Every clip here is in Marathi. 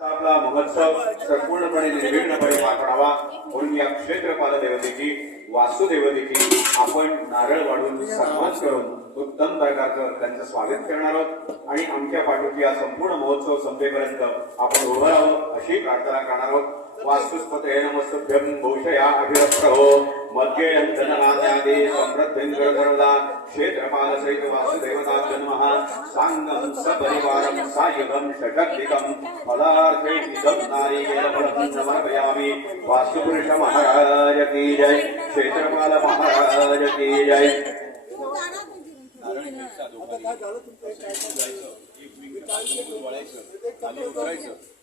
आपला महोत्सव संपूर्णपणे निर्विघ्नपणे पार पडावा म्हणून या क्षेत्रपाल देवतेची वासुदेवतेची आपण नारळ वाढून सन्मान करून उत्तम प्रकारचं त्यांचं स्वागत करणार आहोत आणि आमच्या पाठोटी हा संपूर्ण महोत्सव संपेपर्यंत आपण उभं राहावं अशी प्रार्थना करणार आहोत. वास्तुस्पते नमस्तुभ्यं भूषया अभिरक्षो मध्ये धननाद्यादि समृद्धिं सर्वदा क्षेत्रपाल सहित वासुदेवताभ्यो नमः. सांगं सपरिवारं सायुगं षट्धिकं फलार्थे इदं नारिकेलफलं समर्पयामि. वास्तुपुरुष महाराज की जय. क्षेत्रपाल महाराज की जय.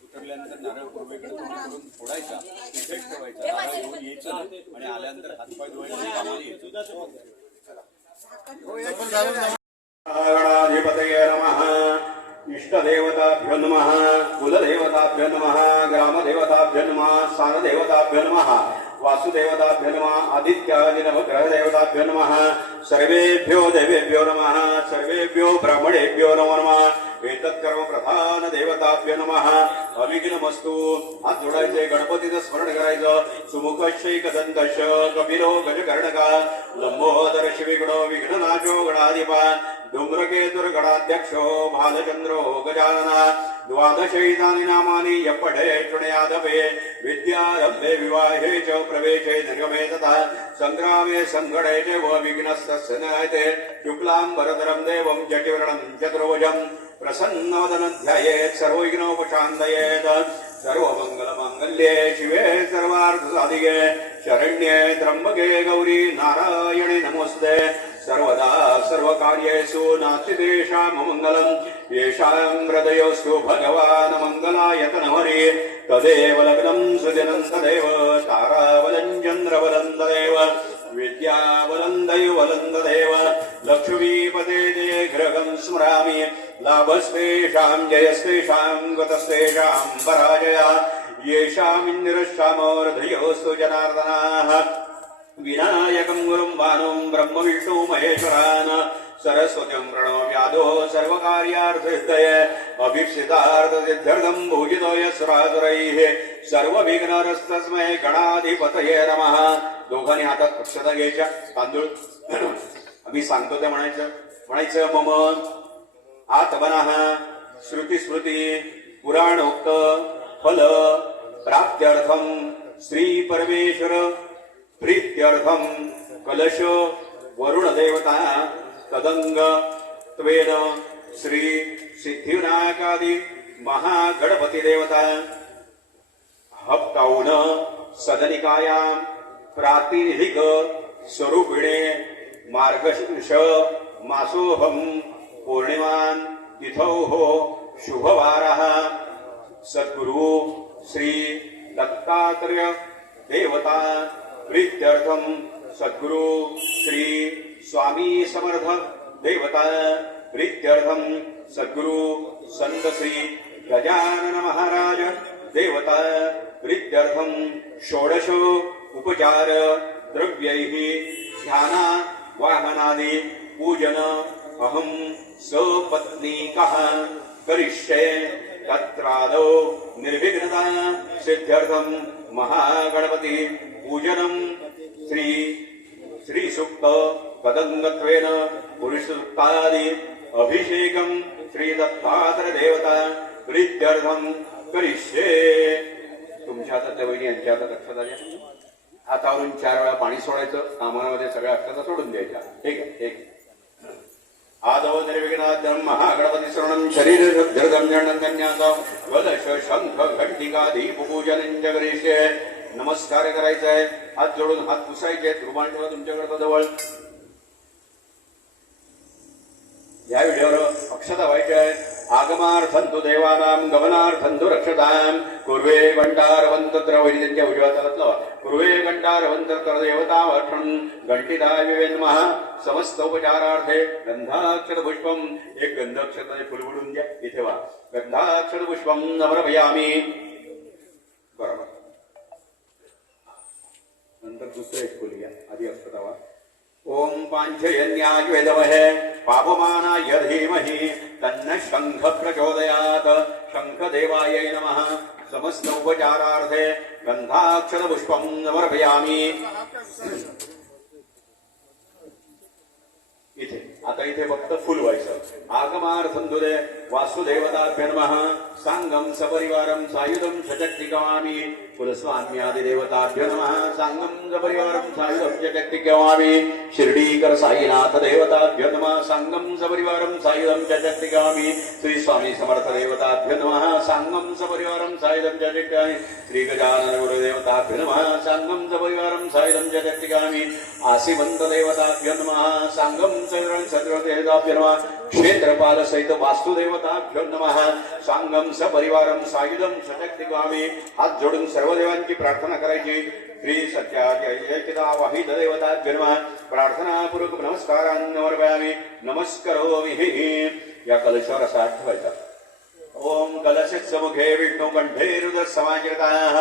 उतरल्यानंतर नारळ पूर्वेकडे करून फोडायचा, तिथेच ठेवायचा, यायचं आणि आल्यानंतर हातपाय धुवायचे कामाला यायचं. गणाधिपतये नमः. इष्टदेवताभ्यो नमः. कुलदेवताभ्यो नमः. ग्रामदेवताभ्यो नमः. स्थानदेवताभ्यो नमः. वासुदेवताभ्यो नमः. आदित्यादिनवग्रहदेवताभ्यो नमः. सर्वेभ्यो देवेभ्यो नमः. सर्वेभ्यो ब्राह्मणेभ्यो नमो नमः. एतत्कर्म प्रधान देवताभ्यो नमः. अविघ्नमस्तु. हात जोडायचे, गणपतीचं स्मरण करायचं. सुमुखशैकदंतश कपिलो गजकर्णका लंबोदर शिविगणो विघ्ननाशो गणाधिपा धूम्रकेतुर्गणाध्यक्षो भालचंद्रो गजानना. द्वादशैतानि नामानि यपठे शृणुयादपे विद्यारम्भे विवाहे च प्रवेशे निर्गमे तथा संग्रामे संकटे च विघ्नस्तस्य नायते. शुक्लाम्बरधरं देवं जटिवर्णं चतुर्भुजं प्रसन्नवदनं ध्यायेत् सर्वविघ्नोपशान्तयेत्. सर्वमङ्गलमाङ्गल्ये शिवे सर्वार्थसाधिके शरण्ये त्र्यम्बके गौरी नारायणे नमोऽस्ते. सर्वदा सर्वकार्येषु नास्तिदेषां मङ्गलं. येषां हृदयोस्तु भगवान् मङ्गलायतनहरि. तदेव लग्नं सुजनं तदेव ताराबलं चन्द्रबलं तदेव विद्याबलं दैवबलं तदेव. लक्ष्मीपते ते गृहं स्मरामि. लाभस्तेषां जयस्तेषां गतस्तेषां पराजया. येषामिन्दिरश्चामो हृदयोस्तु जनार्दनाः. विनायकं गुरुं भानुं ब्रह्म विष्णु महेश्वरान् सरस्वतीं प्रणम्यादो सर्वकार्यार्थसिद्धये. अभीप्सितार्थसिद्ध्यर्थं पूजितो यस्रातुरैः सर्वविघ्नहरस्तस्मै गणाधिपतये नमः. दोघांनी हातात अक्षता घ्यायच्या. तांदूळ आम्ही सांगतो ते म्हणायचं मम आत्मनः श्रुतिस्मृती पुराणोक्त फल प्राप्त्यर्थं श्री परमेश्वर प्रीत्यर्थं कलश वरुण देवता तदंग त्वेन श्री सिद्धिविनायकादि महागणपती देवता हप्ताऊन सदनिकायां प्रातिनिधिक स्वरूपिणे मार्गशीर्ष मासोहम पौर्णिमान तिथौः शुभवारः. सद्गुरु श्री दत्तात्रेय देवता प्रीत्यर्थं सद्गुरु श्री स्वामी समर्थ देवता प्रीत्यर्थं सद्गुरु संत श्री गजानन महाराज देवता प्रीत्यर्थं षोडश उपचार द्रव्यैः ध्याना वाहनादि पूजन अहं सपत्नीकः करिष्ये. तत्रादौ निर्विघ्नता सिद्ध्यर्थं महागणपति पूजनं श्री श्रीसूक्त कदंगत्वेन पुरुषसूक्तादि अभिषेकं श्री दत्तात्रेय देवता प्रीत्यर्थं करिष्ये. तुमच्या हातातल्या बहिणी यांच्या हातात अक्षता द्या. हातावरून 4 वेळा पाणी सोडायचं. कामामध्ये सगळ्या अक्षता सोडून द्यायच्या. ठीक आहे. ठीक. आदौ निर्विघ्नाद्यं महागणपती श्रवणं शरीर शुद्धिर्गं जन्मकन्यासं वलश शंख घंटिका दीपपूजनं च करिष्ये. नमस्कार करायचा आहे. हात जोडून हात पुसायचे. रुमाल ठेवा तुमच्याकडे जवळ. या व्हिडिओवर अक्षता व्हायच्या आहेत. आगमार्थंतु देवानां गमनार्थंतु रक्षतां कुर्वे घंटारवंतत्र वैरी त्यांच्या उजव्या हाताला लावा. कुर्वे घंटारवंतत्र देवतावक्षं घंटिदाय नमः. समस्त उपचारार्थे गंधाक्षर पुष्पम. एक गंधाक्षराने फुल बुडून द्या. इथे वा. गंधाक्षर पुष्पम समर्पयामि. बरोबर. नंतर दुसरं एक फुल घ्या. आधी अक्षता वा. ओम पांचजन्याय वेदमहे पावमानाय धीमहि तन्न शंख प्रचोदयात् शंखदेवाय नमः समस्त उपचारार्थे गंधाक्षर पुष्पं समर्पयामि इथे आता इथे फक्त फुल व्हायचं आगमार्थं दुदे वासुदेवताभ्य नमः सांगम सपरिवारं सायुधं शचक्तिकवामि कुलस्वाम्यादिदेवताभ्य नमः सांगम सपरिवारं सायुधं शचक्तिकवामि शिर्डीकर साईनाथ देवताभ्य नमः सांगम सपरिवारं सायुधं शचक्तिकवामि श्री स्वामी समर्थ देवताभ्य नमः सांगम सपरिवारं सायुधं शचक्तिकवामि श्री गजानन गुरुदेवताभ्य नमः सांगम सपरिवारं सायुधं शचक्तिकवामि आसिमंत देवताभ्य नमः सांगम सद्रदेवताभ्य नमः क्षेत्रपाल सहित वास्तुदेवताभ्यो नमः सांगम सपरिवारं सायुधं शचक्तिकवामि हात जोडून सर्व देवांची प्रार्थना करायची श्री सत्याच्या वाहिद देवताभ्यो नमः प्रार्थनापूर्वक नमस्कारान् समर्पयामि नमस्करोमि या कलशावर असा ठेवायचा ओम कलशस्य समुखे विष्णु कंठे रुद्र समाचरिताः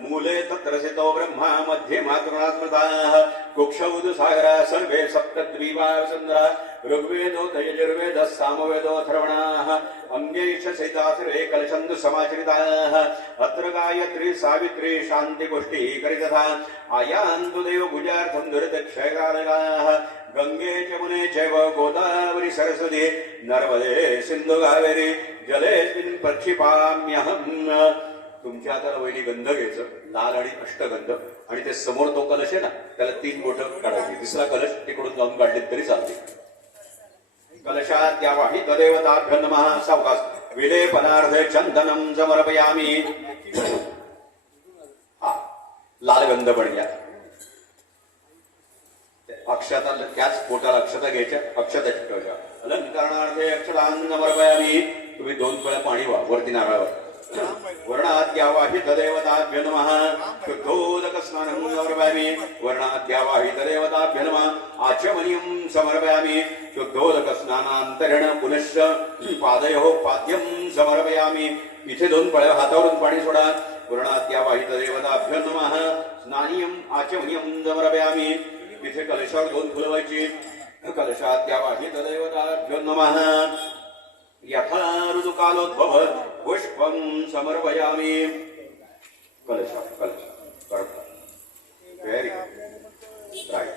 मूले तत्रसितो ब्रह्मा मध्ये मातृनात्मताः कुक्षौदु सागरा सर्वे सप्तद्वीपा वसुन्धरा ऋग्वेदो यजुर्वेदः सामवेदो अथर्वणाः अंगेश सहिता सर्वे कलशन्तु समाचरिताः अत्र गायत्री सावित्री शान्तिपुष्टि करितथा आयान्तु देव पूजार्थं दुरितक्षयकारकाः गंगे चमुने चैव गोदावरी सरस्वती नर्मदे सिंधु कावेरी जलेस्मिन् प्रक्षिपाम्यहम् तुमच्या हाताला वहिनी गंध घ्यायचं लाल आणि अष्टगंध आणि ते समोर तो कलश आहे ना त्याला 3 बोटं काढायची तिसरा कलश तिकडून जाऊन काढले तरी चालते कलशात द्यावाही तदेवताभ्यो नमः सावकाश विलेपनार्थे चंदनं समर्पयामि हा लाल गंध पण घ्या अक्षता त्याच पोटाला अक्षता घ्यायच्या अक्षता ठेवायच्या अलंकरणार्थे अक्षतान् समर्पयामि तुम्ही 2 वेळा पाणी वा वरती नारळावर वर्णाद्यावाहि तदेवताभ्यो नमः शुद्धोदक स्नानं समर्पयामि वर्णाद्यावाहि तदेवताभ्यो नमः आचमनीयं समर्पयामि शुद्धोदक स्नानान्तरेण पुनश्च पादयोः पाद्यं समर्पयामि इथे 2 पळ्या हातावरून पाणी सोडा वर्णाद्यावाहि तदेवताभ्यो नमः स्नानीयं आचमनीयं समर्पयामि इथे कलशावर 2 फुलं व्हायची कलशाद्यावाहि तदेवताभ्यो नमः यथा ऋतुकालोद्भव पुष्पं समर्पयामि कलश व्हेरी राईट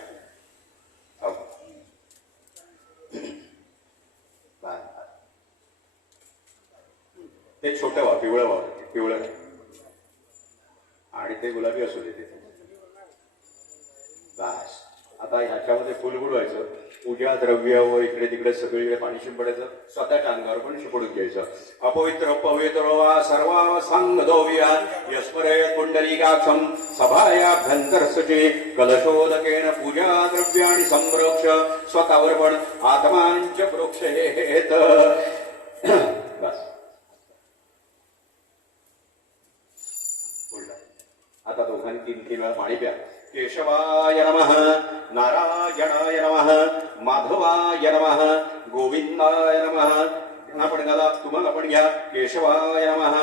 ते छोटं व्हा पिवळं आणि ते गुलाबी असू दे बस आता ह्याच्यामध्ये फुल बुडवायचं पूजा द्रव्य व इकडे तिकडे सगळीकडे पाणी शिंपडायचं स्वतःच्या अंगावर पण शिंपडून घ्यायचं अपवित्र पवित्र वा सर्व सांगदोव्या यस्मरेत कुंडलिकाक्षं सभायाभ्यंतरसुचे कलशोदकेन पूजा द्रव्याणि संप्रोक्ष स्वतःवर पण आत्मांच प्रोक्षेत बस आता दोघांनी 3 वेळा पाणी प्या केशवाय नमः नारायणाय नमः माधवाय नमः गोविंदाय नमः आपण गाला तुम्हाला पण घ्या केशवाय नमः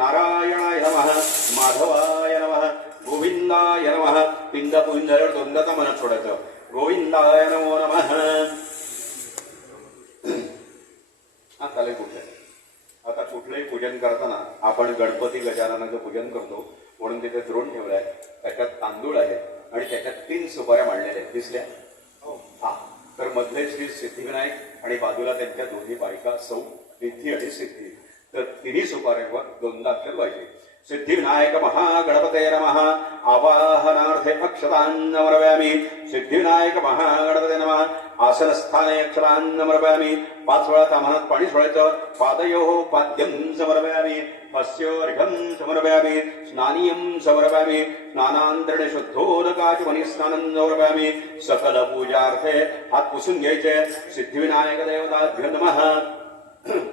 नारायणाय नमः माधवाय नमः गोविंदाय नमः पिंड पुंजर दोनदा मनात सोडायचं गोविंदाय नमो नमः आता कुठे आता कुठलंही पूजन करताना आपण गणपती गजाननाचं पूजन करतो म्हणून तिथे द्रोण ठेवलाय त्याच्यात तांदूळ आहे आणि त्याच्यात 3 सुपाऱ्या मांडलेल्या आहेत दिसल्या हा तर मधले श्री सिद्धिविनायक आणि बाजूला त्यांच्या दोन्ही बायका सौ रिद्धी आणि सिद्धी तर 3 सुपाऱ्यांवर 2 अक्षर व्हायचे सिद्धिविनायक महागणपते नमः आवाहनार्थे अक्षतान् समर्पयामि सिद्धिविनायक महागणपते नमः आसनस्थाने अक्षतान् समर्पयामि 5 वेळा ताम्हानात पाणी सोडायचं पादयोः पाद्यं समर्पयामि हस्योर्घं समर्पयामि स्नानीयं समर्पयामि स्नानान्तरेण शुद्धोदकाचमनी स्नानं समर्पयामि सकल पूजार्थे हात पुसून घ्यायचे सिद्धिविनायक देवताभ्यो नमः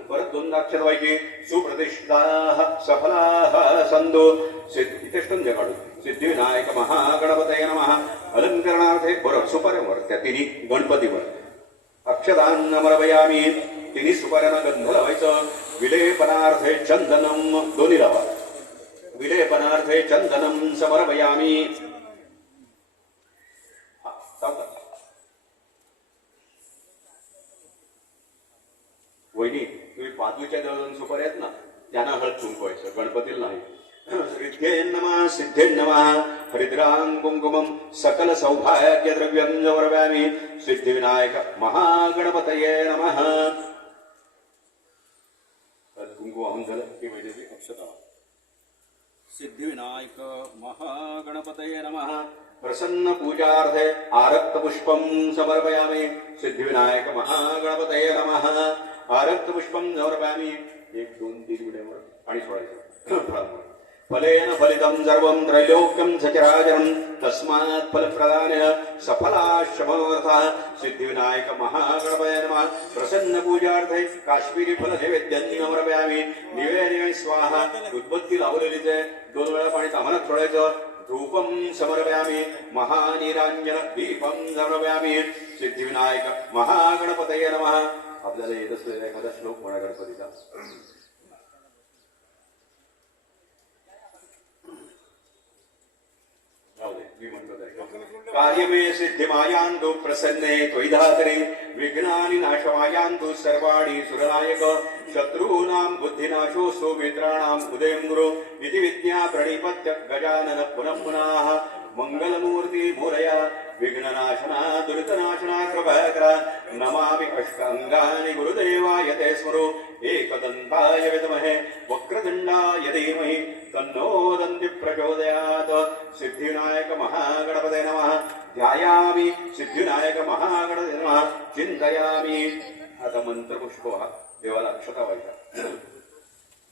परत 2 अक्षर व्हायची सुप्रतिष्ठाः सफलाः संदो सिद्धिष्टं जगाडू सिद्धिविनायक महागणपतये नमः अलंकरणार्थे बरं सुपाऱ्यावर त्या 3 गणपतीवर अक्षतान् समर्पयामि 3 सुपाऱ्यांना गंध लावायचं विलेपनार्थे चंदनं दोन्ही लावा विलेपनार्थे चंदनं समर्पयामि वहिनी तुम्ही पादूच्या जवळ सुपारी आहेत ना त्यांना हळद कुंकवायचं, गणपतीला नाही. श्रीध्ये नमः सिद्धे नमः हरिद्रां कुंकुमं सकल सौभाग्य द्रव्यं समर्पयामि. सिद्धिविनायक महागणपतये नमः. कुंकू वाहून झालं की वैद्यची अक्षता. सिद्धिविनायक महागणपतये नमः. प्रसन्न पूजार्थे आरक्त पुष्पं समर्पयामि. सिद्धिविनायक महागणपतये नमः. आरक्त पुष्पं समर्पयामि. 1 2 3 मिनिटांवर पाणी सोडायचं. फलेन फलितं सर्वं त्रैलोक्यं सचराचरं तस्मात् फलप्रदानेन सफलाश्रमोऽर्थः. सिद्धिविनायक महागणपतये नमः. प्रसन्न पूजार्थे काश्मीरी फल नैवेद्यं समर्पयामि. निवेदने स्वाहा. उद्बत्ती लावलेलीच आहे, 2 वेळा पाणी ताम्हालाच सोडायचं. धूपं समर्पयामि. महानीरांजन दीपं समर्पयामि. सिद्धिविनायक महागणपतये नमः. आपल्याला येत असलेला एखादा श्लोक म्हणा गणपतीचा. कार्यमे सिद्धिमायान्तु प्रसन्ने त्वयिधातरे विघ्नानि नाशमायान्तु सर्वाणि सुरनायक. शत्रूणां बुद्धिनाशोऽस्तु मित्राणाम् उदयं गुरु. इति विद्या प्रणिपत्य गजानन पुनः पुनः. मंगलमूर्ती मोरया विघ्ननाशना दुरितनाशना कृपाकरा. नमामि अष्टांगानि गुरुदेवाय ते स्मरो. एकदन्ताय विद्महे वक्रतुण्डाय धीमहि तन्नो दन्ति प्रचोदयात्. सिद्धिविनायक महागणपतये नमः. ध्यायामि सिद्धिविनायक महागणपतये नमः. चिंतयामि. आता मंत्रपुष्प देवाला अक्षता व्हायचा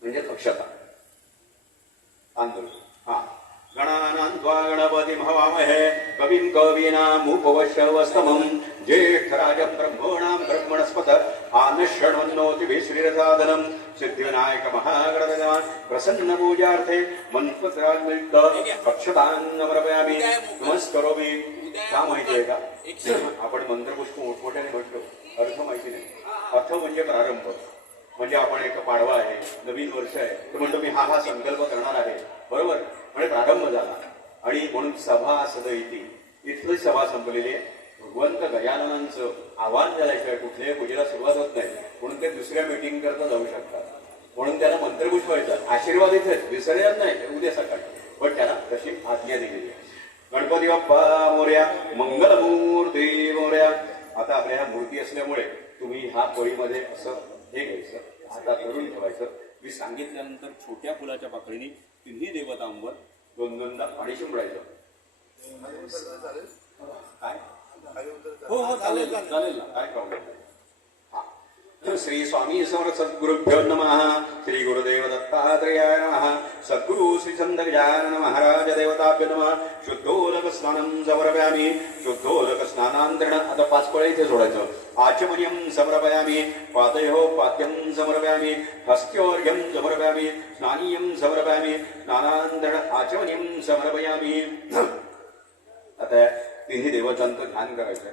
म्हणजे अक्षता तांदूळ. गणानान्त्वा गणपतिं हवामहे कविं कवीनामुपवश्यवस्तमं. ज्येष्ठराजं ब्रह्मणां ब्रह्मणस्पत आनशृण्वन्नोतिभिः श्रीरसादनं. सिद्धिविनायक महागणपतये नमः. प्रसन्न पूजार्थे मंत्रत्रान्वित अक्षतां समर्पयामि. नमस्करोमि. का माहिती आहे का, आपण मंत्रपुष्प मोठमोठ्याने म्हणतो, अर्थ माहिती नाही. अर्थ म्हणजे प्रारंभ, म्हणजे आपण एक पाडवा आहे, नवीन वर्ष आहे, तर म्हणतो मी हा संकल्प करणार आहे, बरोबर, म्हणजे प्रारंभ झाला. आणि म्हणून सभा सदयती इथली सभा संपलेली आहे. भगवंत गजाननांचं आव्हान झाल्याशिवाय कुठल्याही पूजेला सुरुवात होत नाही, म्हणून ते दुसऱ्या मीटिंग करता जाऊ शकतात. म्हणून त्याला मंत्रपुष्प व्हायचं, आशीर्वाद इथेच विसरल्याच नाही उद्या सकाळी, पण त्याला तशी आज्ञा दिलेली आहे. गणपती बाप्पा मोरया, मंगलमूर्ती मोरया. आता आपल्या ह्या मूर्ती असल्यामुळे तुम्ही ह्या पळीमध्ये असं हे घ्यायचं, हातात धरून ठेवायचं. मी सांगितल्यानंतर छोट्या फुलाच्या पाकळीने तिन्ही देवतांवर 2-2दा पाणी शिंपडायचं. काय हो हो चालेल चालेल ना, काय प्रॉब्लेम नाही. श्री स्वामी समर्थ सद्गुरुभ्यो नमः. श्री गुरुदेव दत्तात्रेयाय नमः. सद्गुरु श्री संत गजानन महाराज देवताभ्यो नमः. शुद्धोदक स्नानं समर्पयामि. शुद्धोदक स्नानांतरेण आता 5 पळे इथे सोडायचं. आचमनीयं समर्पयामि. पादयोः पाद्यं समर्पयामि. हस्त्योर्घ्यं समर्पयामि. स्नानीयं समर्पयामि. स्नानांतरेण आचमनीयं समर्पयामि. आता तिन्ही देवतांचं ध्यान करायचं,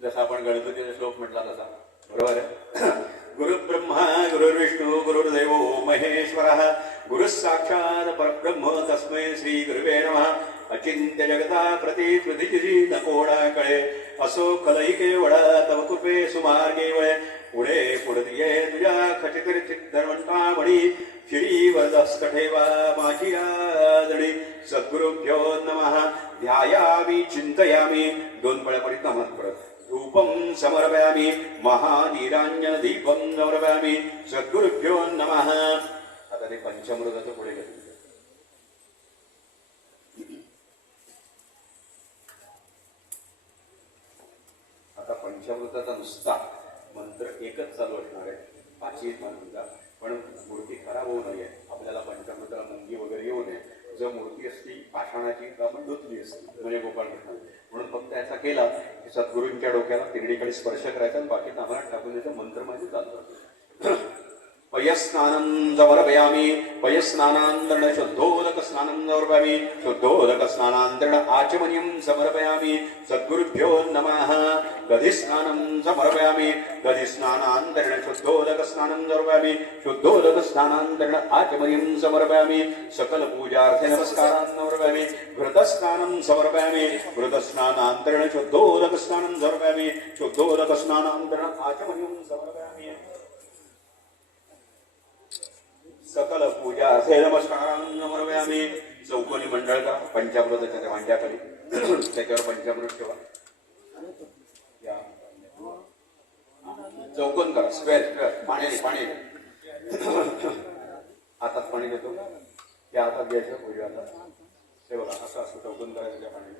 जसं आपण गणपतीचा श्लोक म्हटला तसा, बरोबर आहे. गुरु ब्रह्मा गुरुर्विष्णू गुरुर्देव महेश्वरः. गुरु साक्षात् परब्रह्म तस्मै श्री गुरुवे नमः. अचिंत्य जगता प्रति कृतिजी न कोणा कळे. असो कलई केवळा तव कृपे सुमार्गे वळे. पुढे पुढे तुझ्या खचित धर्मंतामणी. श्री वरदस्त ठेवा माझी आदळी. सद्गुरुभ्यो नमः. ध्यायामि चिंतयामि. 2 पळ्यापडीत नामात पडत. धूपं समर्पयामि. महानीरांजन दीपं समर्पयामि. सद्गुरुभ्यो नमः. आता ते पंचामृताचं पुढे घेतलं. आता पंचामृताचा नुसता मंत्र एकच चालू असणार आहे, 5ही मंत्र. पण मूर्ती खराब होऊ नये, आपल्याला पंचामृताला मुंगी वगैरे येऊ नये. जर मूर्ती असती पाषाणाची तर आपण धुतली असती, म्हणजे गोपाळकृष्ण. म्हणून फक्त याचा केला की सद्गुरूंच्या डोक्याला तिरडीकडे स्पर्श करायचा आणि बाकी नामाला टाकून द्यायचं. मंत्र माहिती चालतं. पयस्नानं समर्पयामि. पयस्नानांतरेण शुद्धोदक स्नानं समर्पयामि. शुद्धोदक स्नानांतरेण आचमनीयं समर्पयामि. सद्गुरुभ्यो नमः. दधिस्नानं समर्पयामि. दधिस्नानांतरेण शुद्धोदक स्नानं समर्पयामि. शुद्धोदक स्नानांतरेण आचमनीयं समर्पयामि. सकल पूजार्थे नमस्कारान् समर्पयामि. घृतस्नानं समर्पयामि. घृतस्नानांतरेण शुद्धोदक स्नानं समर्पयामि. शुद्धोदक स्नानांतरेण आचमनीयं समर्पयामि. सकल पूजा असे नमस्कारांना समर्पयामी. चौकोनी मंडळ करा पंचामृताच्या त्या भांड्याखाली त्याच्यावर पंचामृत ठेवा. या. चौकोन करा स्क्वेअर पाणी हातात पाणी देतो त्या हातात घ्यायचं पूजा हातात ते बघा असं असं चौकोन करायचं त्या पाणी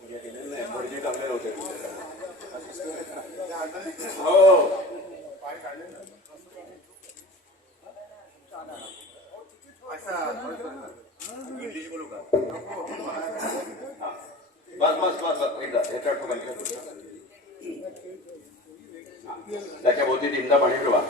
पूजा केलेली नाही भटजी टाकले नव्हते हो इंग्लिश बोलू का बस एकदा याच्या त्याच्या भोवती तीनदा पाणी फिरवा.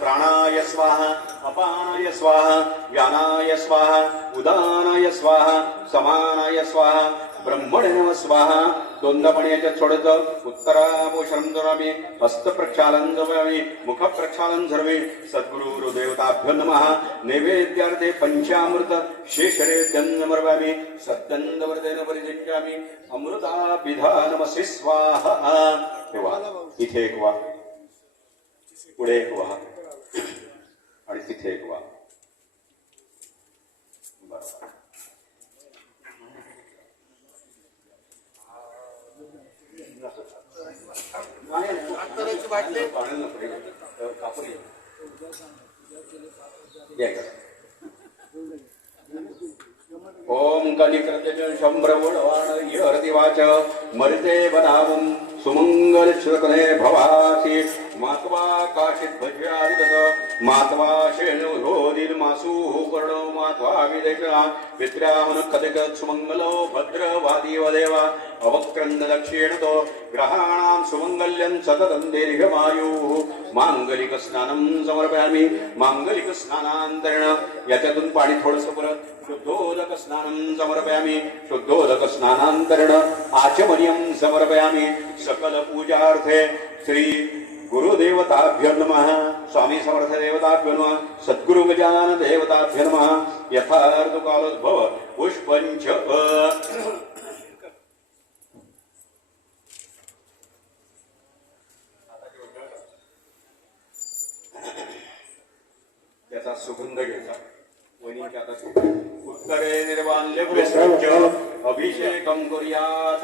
प्राणाय स्वाहा अपानाय स्वाहा व्यानाय स्वाहा उदानाय स्वाहा समानाय स्वाहा ब्रह्मणे नमः स्वाहा. दोनदा पाणी याच्यात सोडायचं. उत्तराभूषणं धरामि हस्त प्रक्षालन जपामि मुख प्रक्षालन धरामि. सद्गुरु गुरुदेवताभ्यो नमः. नैवेद्यार्थे पंचामृत शेषरेद्यं समर्पयामि. सत्यंदवर्तेन परिचिंचामि अमृता पिधानमसि स्वाहा. तेव्हा इथे एक वा पुढे एक वा आणि तिथे एक वा. बरोबर ओम कलिकृत्य शंभ्रवण हरदिवाच मरिते बनावं सुमंगल श्रकने भवासी. मातवा काशित भज्यादित मातवा शेणु रोदिल मासु कर्ण मातवा विदेशना पित्र्यामन कदिक सुमंगलो भद्रवादी वदेवा अवक्रंद दक्षिणतो ग्रहाणां सुमंगल्यं सततं दीर्घमायुः. मांगलिक स्नानं समर्पयामि. मांगलिक स्नानांतरेण याच्यातून पाणी थोडंसं परत शुद्धोदक स्नानं समर्पयामि. शुद्धोदक स्नानांतरेण आचमनीयं समर्पयामि. सकल पूजार्थे श्री गुरुदेवताभ्यो नमः. स्वामी समर्थ देवताभ्यो नमः. सद्गुरु गजानन देवताभ्यो नमः. यथार्थ कालोद्भव पुष्पंच त्याचा सुगंध घ्यायचा. वणीच्या हातात उत्तरे निर्वाल्य पुष्पंच अभिषेकं कुर्यात.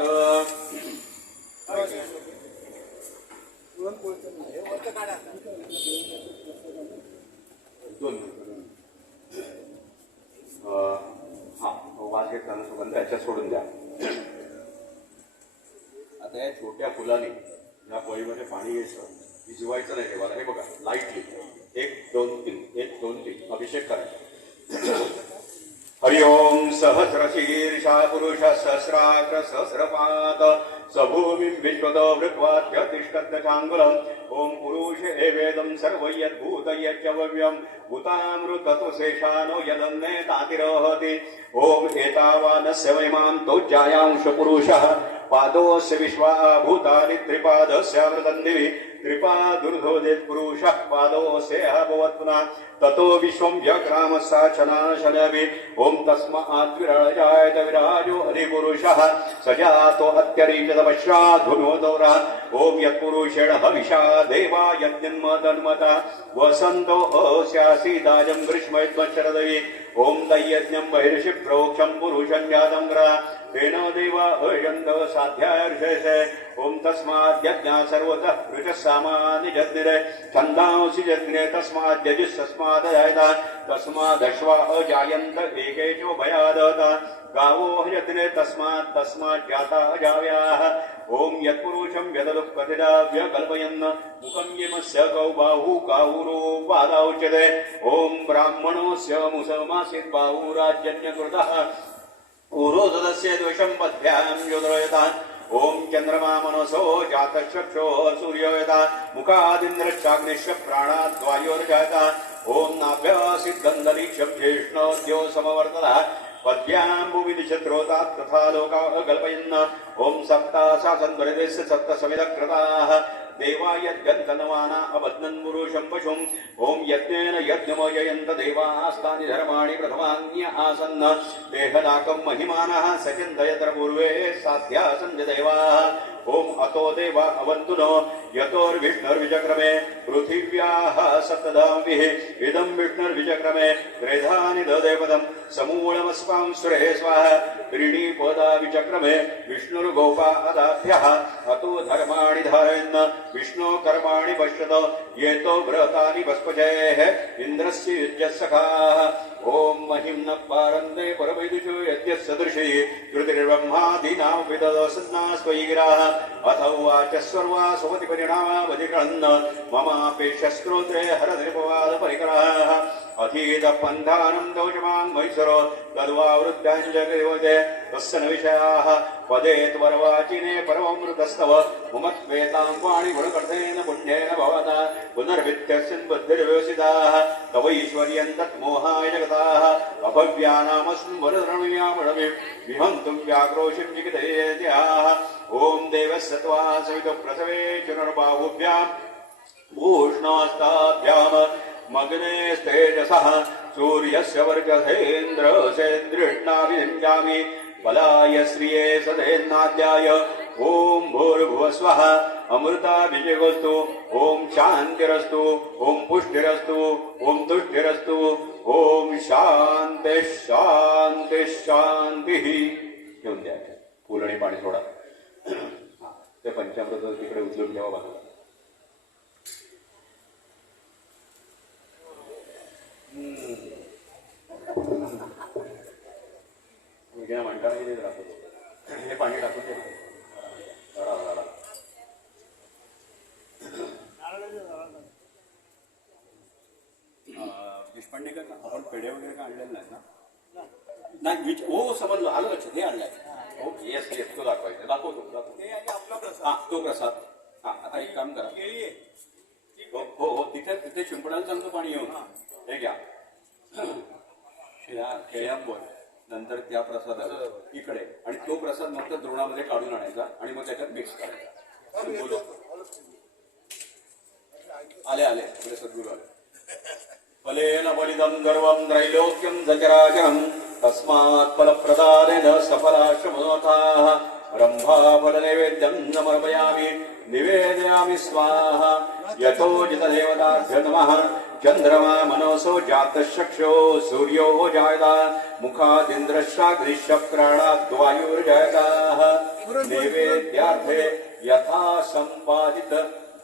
वास घेताना सुगंध याच्यात सोडून द्या. आता या छोट्या फुलाने या पळीमध्ये पाणी घ्यायचं. भिजवायचं नाही तेव्हा. हे बघा लाईटली 1 2 3 1 2 3 अभिषेक करायचा. हरि ओम सहस्रशीर्षा पुरुष सहस्राग्र सहस्रपाद सभूमिं विश्वद वृत्वाद्य तिष्ठत् चांगुलम्. ओम पुरुष एवेदं सर्व यद्भूत यच्चव्यं भूतामृततो शेषानो यदन्ने तातिरहति. ओम एतावानस्य महिमां तोज्जायांश पुरुषः पादोस्य विश्वा भूतानि त्रिपादस्यामृतं दिवि त्रिपादुर्धोदित पुरुषः पादोस्य भवत् पुनः ततो विश्वं व्यग्रामस्साचनाशनभि. ओम तस्मात् विराजायत विराजो अधिपुरुषः सजातो अत्यरीचतपश्चाद्धुनोदौरः. ओम यत्पुरुषेण हविषा देवा यज्ञन्मतन्मता वसन्तो अस्यासीदाजं ग्रीष्मयद्मशरदवि. ओम दैयज्ञं बहिर्षि प्रोक्षं पुरुषं जातं ग्रह तेन देवा अयन्त साध्यार्षेषे. ओम तस्मात् यज्ञा सर्वतः ऋचः सामान्य जज्ञिरे छन्दांसि जज्ञिरे तस्मात् यजुस्तस्मात् जायता तस्मादश्वा अजायन्त एकेषु भयादता गावो यज्ञिरे तस्मात् जाता अजाव्याः. ओम यत्पुरुषं यदुपकथिता व्यकल्पयन् मुखं यमस्य गौ बाहु काहुरो वादाउच्यते. ओम ब्राह्मणोऽस्य मुसमासीत् बाहुराजन्यकृतः उरोधस्य द्वेषं पद्भ्यां योदयता. ओम चंद्रमा मनसो जातचक्षो सूर्योयता मुखादिन्द्रश्चाग्निश्च प्राणाद् वायोर्जाता. ओम नाभ्यासीत् गन्धरीक्षं ज्येष्णोद्यो समवर्ततः पद्भ्यां भूमिदिशत्रोतात् तथा लोकाः कल्पयन्. ओम सप्तासा सन्वरितस्य सप्तसमिदकृताः देवाय यद्गन्तनवाना अबध्नन्पुरुषं पशुम् ॐ यज्ञेन यज्ञमयन्त देवास्तानि धर्माणि प्रथमान्य आसन्न देहदाकं महिमानः सचिन्तयत्र पूर्वे साध्या सन्ति देवाः ॐ अतो देवा अवन्तु नो यतोर्विष्णुर्विचक्रमे पृथिव्याः सप्तधाम्भिः इदं विष्णुर्विचक्रमे त्रेधानि ददेवतं समूलमस्वां सुरे स्वाहा त्रीणिपदा विचक्रमे विष्णुर्गोपादाभ्यः अतो धर्माणि धारयन् विष्णो कर्माणि पश्यत येतो व्रतानि वस्पजेः इन्द्रस्य युज्यसखाः ॐ महिम्न पारन्ते परमैदुषो यद्यसदृशे कृतिर्ब्रह्मादीनां विददसन्नास्त्वयिगिराः अथ उवाच सर्वा सुमति परिणामावधिकळन् ममापेक्षस्त्रोत्रे हरधिपवादपरिकराः अधीतपन्थानं दौचमां मैसरो तद्वावृद्धाञ्जगदेवते तस्य न विषयाः पदे त्वरवाचिने परममृतस्तव मुमत्वेतां वाणि गुणकर्तेन पुण्येन भवता पुनर्वित्यस्मिन् बुद्धिर्व्यवसिताः तवैश्वर्यं तत्मोहाय जगताः अभव्यानामस्मिन् वरधर्मयामणमि विहन्तुं व्याक्रोशिं जिगितयेत्याः ॐ देवस्य त्वा सवितुप्रसवे चुनर्बाहुभ्याम् भूष्णास्ताभ्याम् मग्नेस्तेजसः सूर्यस्य वर्चसेन्द्रसेन्द्रिष्णाभिषिञ्चामि बलाय श्रिये सदेन्नाद्याय ॐ भूर्भुवस्वः अमृताभिषेकोऽस्तु ॐ शान्तिरस्तु ॐ पुष्टिरस्तु ॐ तुष्टिरस्तु ॐ शान्तिः शान्तिः शान्तिः घेऊन द्या फुल आणि पाणी सोडा ते पंचामृत तिकडे उचलून ठेवा बाजूला वेगळ्या मांडकाला गेले राहतो हे पाणी टाकून दे देशपांडे का आपण पेढे वगैरे का आणलेलं नाही ना नाही हो समजलं आलं लक्षात हे आणलंय हो येस येस तो दाखवायचा दाखवतो हा तो प्रसाद हा आता एक काम करा हो हो हो तिथे तिथे शिंपडायला सांगतो पाणी येऊन हे घ्या खेळ्यांवर नंतर त्या प्रसादाला इकडे आणि तो प्रसाद नंतर द्रोणामध्ये काढून आणायचा आणि मग त्याच्यात मिक्स करायचा आले आले पुढे सद्गुरू आले फलेन बलिदं गर्वं त्रैलोक्यं सचराचरं तस्मात् फलप्रदानेन सफलाश्रमोथाः रम्भाफलनैवेद्यं समर्पयामि निवेदयामि स्वाहा यथोजितदेवताभ्यो नमः चन्द्रमा मनसो जातश्चक्षो सूर्यो जायता मुखादिन्द्रश्चाग्निश्चक्राणात् वायुर्जायताः नैवेद्यार्थे यथा सम्पादित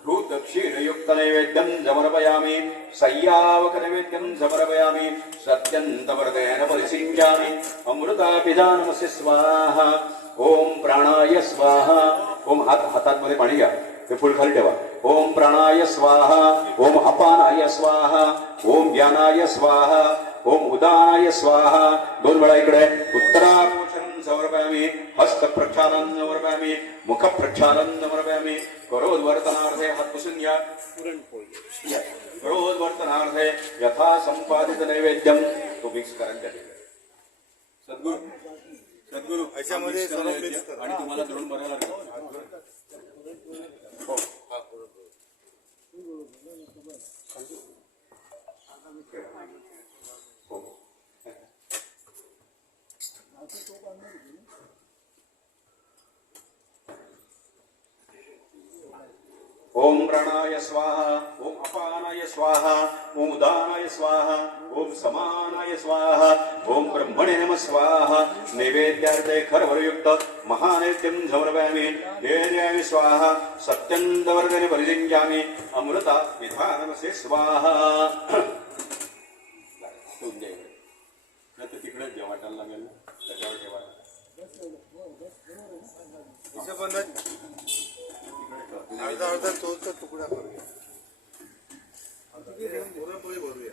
भूत क्षीरयुक्त नैवेद्यं समर्पयामि सय्यावक नैवेद्यं समर्पयामि सत्यन्तवर्तेन परिसिञ्चामि अमृताभिधानमस्य स्वाहा ओम प्राणाय स्वाहा ओम हातात मध्ये पाणी घ्या ते फुल खाली ठेवा ओम प्राणाय स्वाहा ओम अपानाय स्वाहा ओम ज्ञानाय स्वाहा ओम उदानाय स्वाहा दोन वेळा इकडे उत्तरापोषणं समर्पयामि हस्त प्रक्षालन समर्पयामि मुख प्रक्षालन समर्पयामि करोद्वर्तनार्थे हात पुसून घ्या पुरणपोळी करोद्वर्तनार्थे यथा संपादित नैवेद्यम तो मिक्स करायचा सद्गुरु सद्गुरु याच्यामध्ये आणि तुम्हाला धरून बघायला लागेल ओम प्राणाय स्वाहा ओम अपानाय स्वाहा ओम उदानाय स्वाहा ओम समानाय स्वाहा ओम ब्रह्मणे नमः स्वाहा नैवेद्यार्थे खरवरयुक्त महानैवेद्यं समर्पयामि देवयामि स्वाहा सत्यन्तवर्धने परिजिञ्जामि अमृता विधानमसे स्वाहा तिकडे देवाटाला लागेल त्याच्यावर ठेवा अर्धा अर्धा चोलचा तुकडा करूया पुरणपोळी भरूया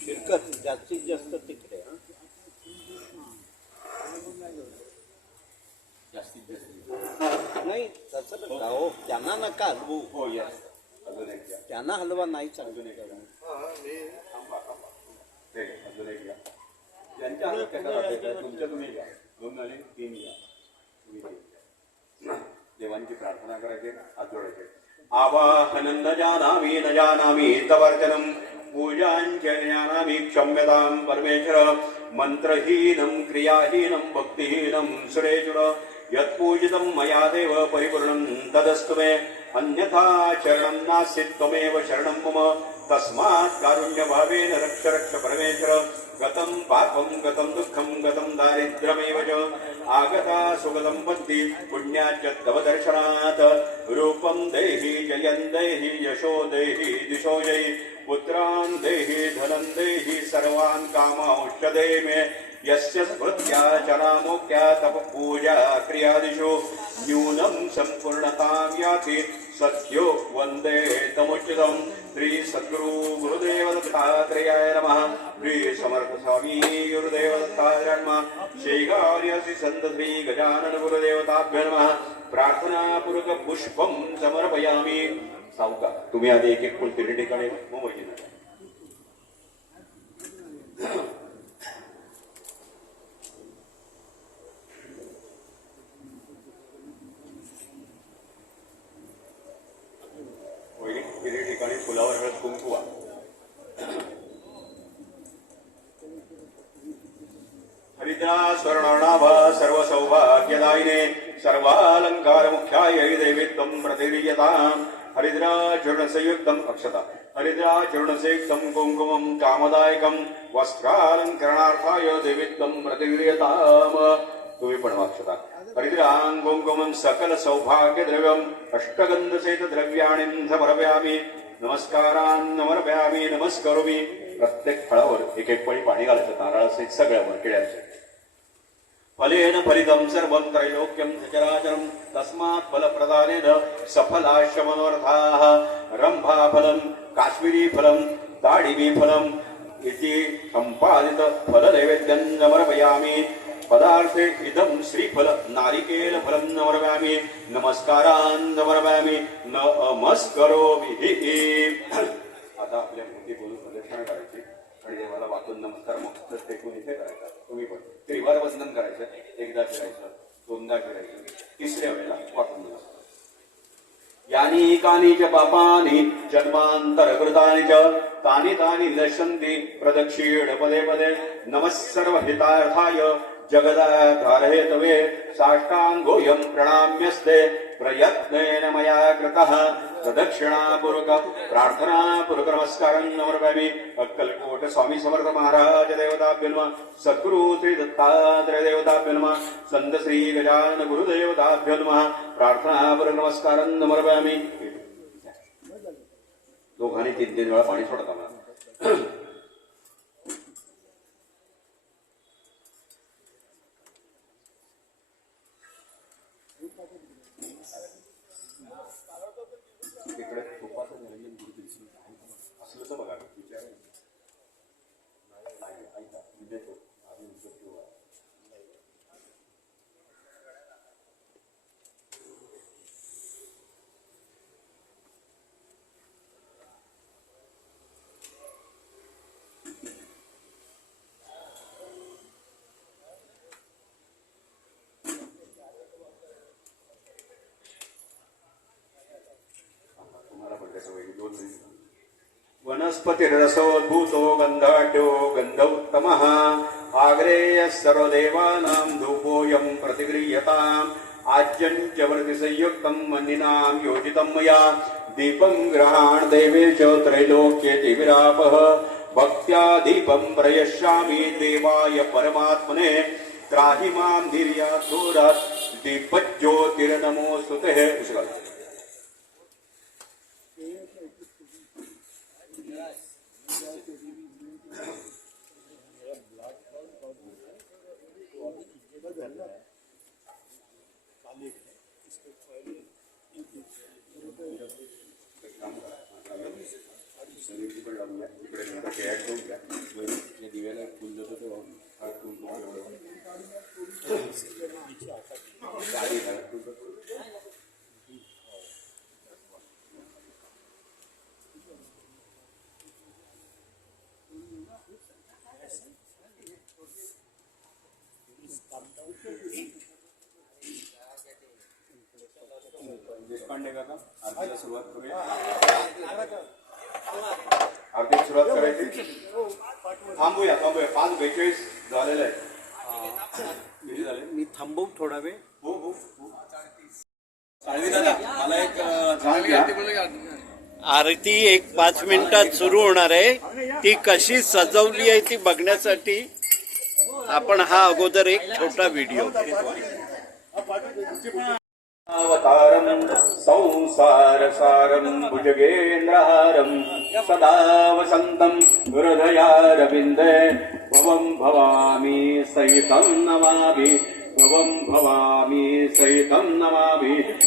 शिरकत जास्तीत जास्त तिकडे जास्तीत जास्त नाही तसं नका हो त्यांना नका हलवू हो यस अजून एक घ्या त्यांना हलवा नाही चालू अजून एक घ्या अजून एक घ्या त्यांच्या हातात तुमच्या तुम्ही घ्या दोन झाले तीन घ्या देवांची प्रार्थना करायची, हात जोडायचे. आवाहनं न जानामि तवर्जनं पूजाञ्च जानामि क्षम्यतां परमेश्वर मंत्रहीनं क्रियाहीनं भक्तिहीनं सुरेश्वर यत्पूजितं मया देव परिपूर्णं तदस्तु मे अन्यथा शरणं नास्ति त्वमेव शरणं मम तस्मात् कारुण्यभावेन रक्ष रक्ष परमेश्वर गतं पापं गतं दुःखं गतं दारिद्र्यमेव च आगता सुगतं पन्ति पुण्याच्च तव दर्शनात् रूपं देहि जयं देहि यशो देहि दिशो जयि पुत्रान् देहि धनं देहि सर्वान् कामांश्चदे मे यस्य स्मृत्या चरामोक्त्या तपपूजा क्रियादिषु न्यूनं सम्पूर्णतां याति सद्यो वन्दे तमुच्युतं श्री सद्गुरु गुरुदेव दत्तात्रेयाय नमः. श्री समर्थ स्वामी गुरुदेव दत्तात्रेयाय नमः. शेगार्यसि संत श्री गजानन गुरुदेवताभ्यो नमः. प्रार्थनापूर्वक पुष्पं समर्पयामि. सावका तुम्ही आधी एक एक फुल तिन्ही ठिकाणी मग वैदिक तिन्ही ठिकाणी फुलावर हळद कुंकू वा. हरिद्रा स्वर्णाभ सर्व सौभाग्यदायिने सर्वालंकार मुख्याय देवी त्वं प्रतिगृह्यताम्. हरिद्रा चूर्णसंयुक्तम् अक्षता हरिद्रा चूर्णसंयुक्तम् कुङ्कुमम् कामदायकम् वस्त्रालङ्करणार्थाय देवी त्वं प्रतिगृह्यताम्. तुम्ही पण वाक्षता हरिद्रां कुङ्कुमं सकल सौभाग्य द्रव्यम् अष्टगंधसहित द्रव्याणि समर्पयामि. नमस्कारान् समर्पयामि नमस्करोमि. प्रत्येक फळावर एक एक पळी पाणी घालायचं नारळासहित सगळ्यावर किड्यांचे. फलेन फलितं सर्वं त्रैलोक्यं सचराचरं तस्मात् फलप्रदानेन सफलाश्च मनोरथाः. रंभाफलं काश्मीरी फलं दाडिमी फलं इति संपादित फलनैवेद्यं समर्पयामि. पदार्थे इदं श्रीफल नारिकेल फलं समर्पयामि. नमस्कारान् समर्पयामि नमस्करोमि. आता आपल्या मुठी बोलून प्रदक्षिणा करायची आणि देवाला वाकून नमस्कार मग टेकून इथे करायचा. तुम्ही पण त्रिवार वंदन करायचं. एकदा फिरायचं, दोनदा फिरायचं, तिसऱ्या वेळेला वाकून नमस्कार. यानी कानी च पापानि जन्मांतरकृतानि च तानि तानि नश्यन्ति प्रदक्षिण पदे पदे. नमः सर्वहितार्थाय जगदाधारहेतवे साष्टांगोऽयं प्रणाम्यस्ते प्रयत्नेन मया कृतः. प्रदक्षिणापूर्वक प्रार्थनापूर्वक नमस्कारं समर्पयामि. अक्कलकोट स्वामी समर्थ महाराज देवताभ्यो नमः. सद्गुरु श्री दत्तात्रेय देवताभ्यो नमः. संत श्री गजानन गुरुदेवताभ्यो नमः. प्रार्थनापूर्वक नमस्कारं समर्पयामि. दोघांनी 3-3 वेळा पाणी सोडत आम्हाला. तिकडे तुपाचं नियोजन गुरुदिवशी असलं तर बघा विचार ऐका मी देतो आम्ही किंवा वनस्पतिरसोद्भूतो गन्धाढ्यो गन्ध उत्तमः. आग्रेयः सर्वदेवानां धूपोऽयं प्रतिगृह्यताम्. आज्यं च वृत्तिसंयुक्तं मन्निनां योजितं मया. दीपं गृहाण देवे च त्रैलोक्येति विरापः. भक्त्या दीपं प्रयश्यामि देवाय परमात्मने. त्राहि मां धीर्यात् दूरात् दीपज्योतिर्नमोऽस्तु ते. दिव्याला फुल देतो सुरुवात करूया. आरती सुरुवात करायची. थांबूया 5:42 झालेलं आहे. किती झाले? मी थांबवू थोडा वेळ. हो हो साळवी दादा मला एक चांगली आहे. आरती एक 5 मिनिटात सुरू होणार आहे. ती कशी सजवली आहे ती बघण्यासाठी आपण हा अगोदर एक छोटा व्हिडिओ अवतारं संसारसारं भुजगेन्द्रहारं सदा वसन्तं हृदयारविन्दे भवं भवामि सहितं नमामि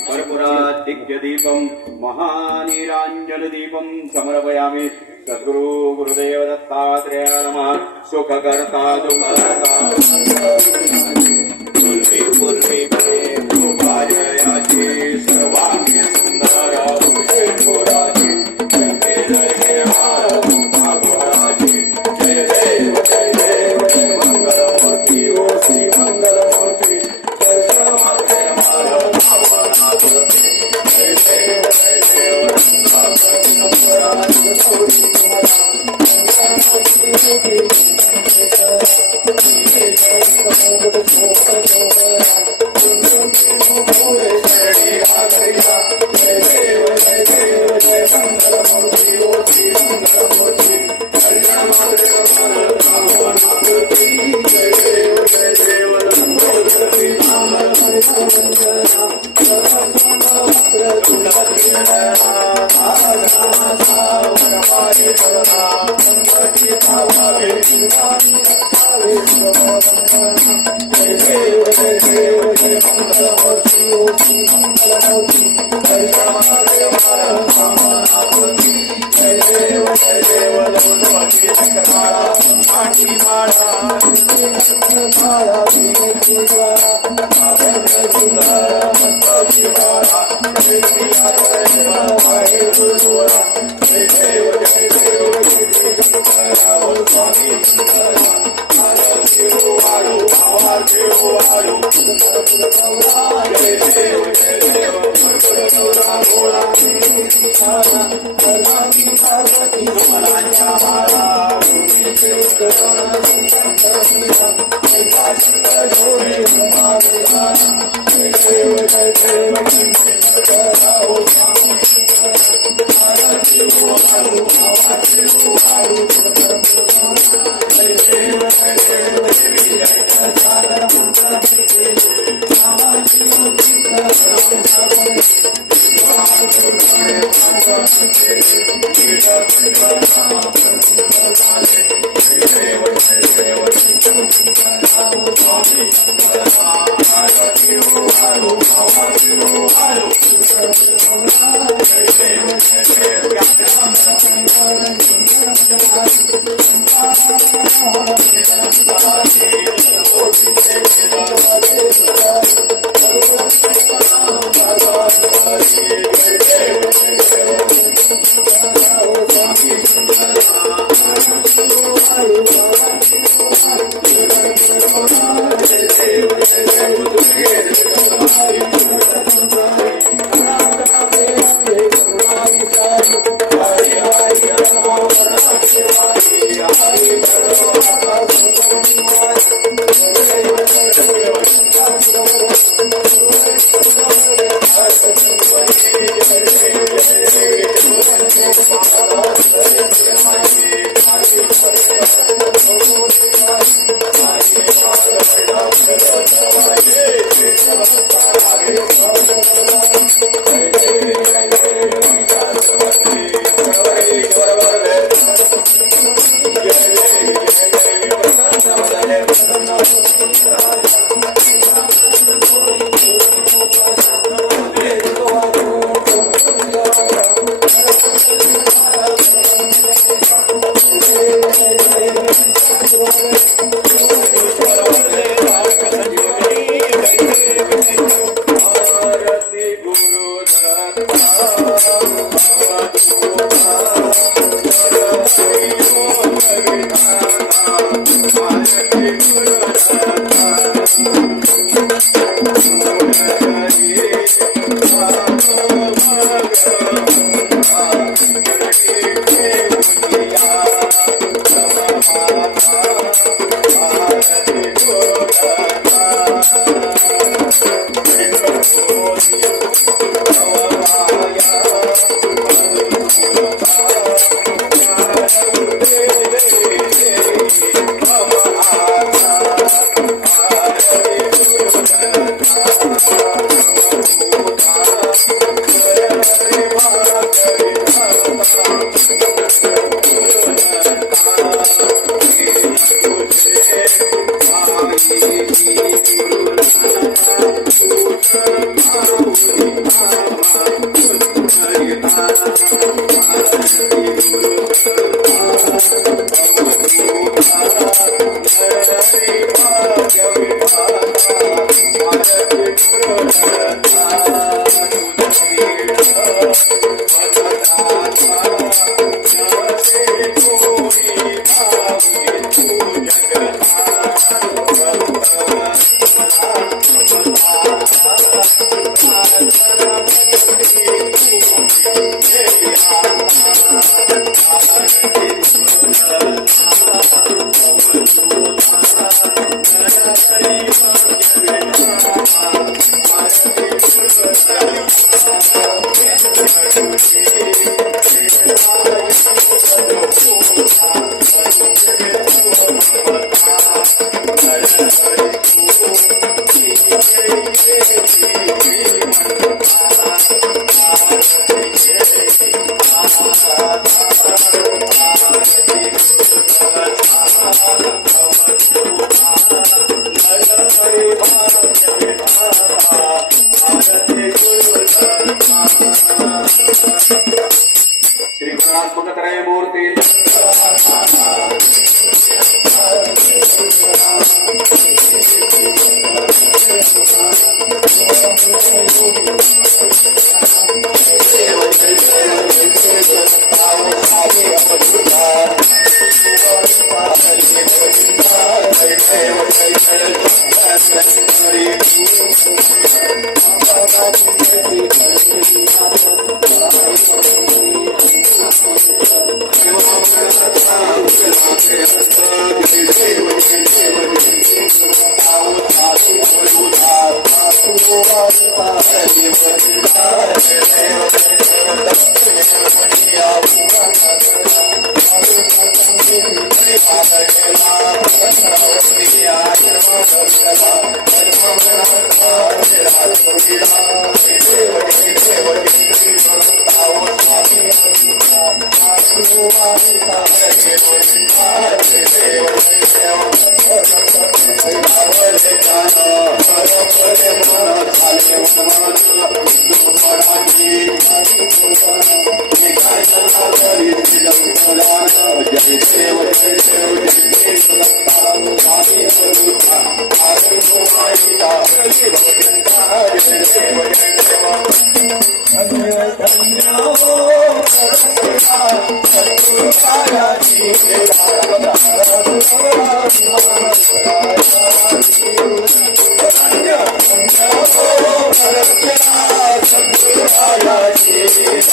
कर्पूरादिग्यदीपं महानीराञ्जनदीपं समर्पयामि. सद्गुरु गुरुदेव दत्तात्रेयाय नमः. सुखकर्ता दुःखहर्ता पूर्वी सर्वांगी सुंदर पुराजी जय देव मंगलमूर्ती ओ श्री मंगलमूर्ती Hare त्रिगुणात्मक त्रयमूर्ती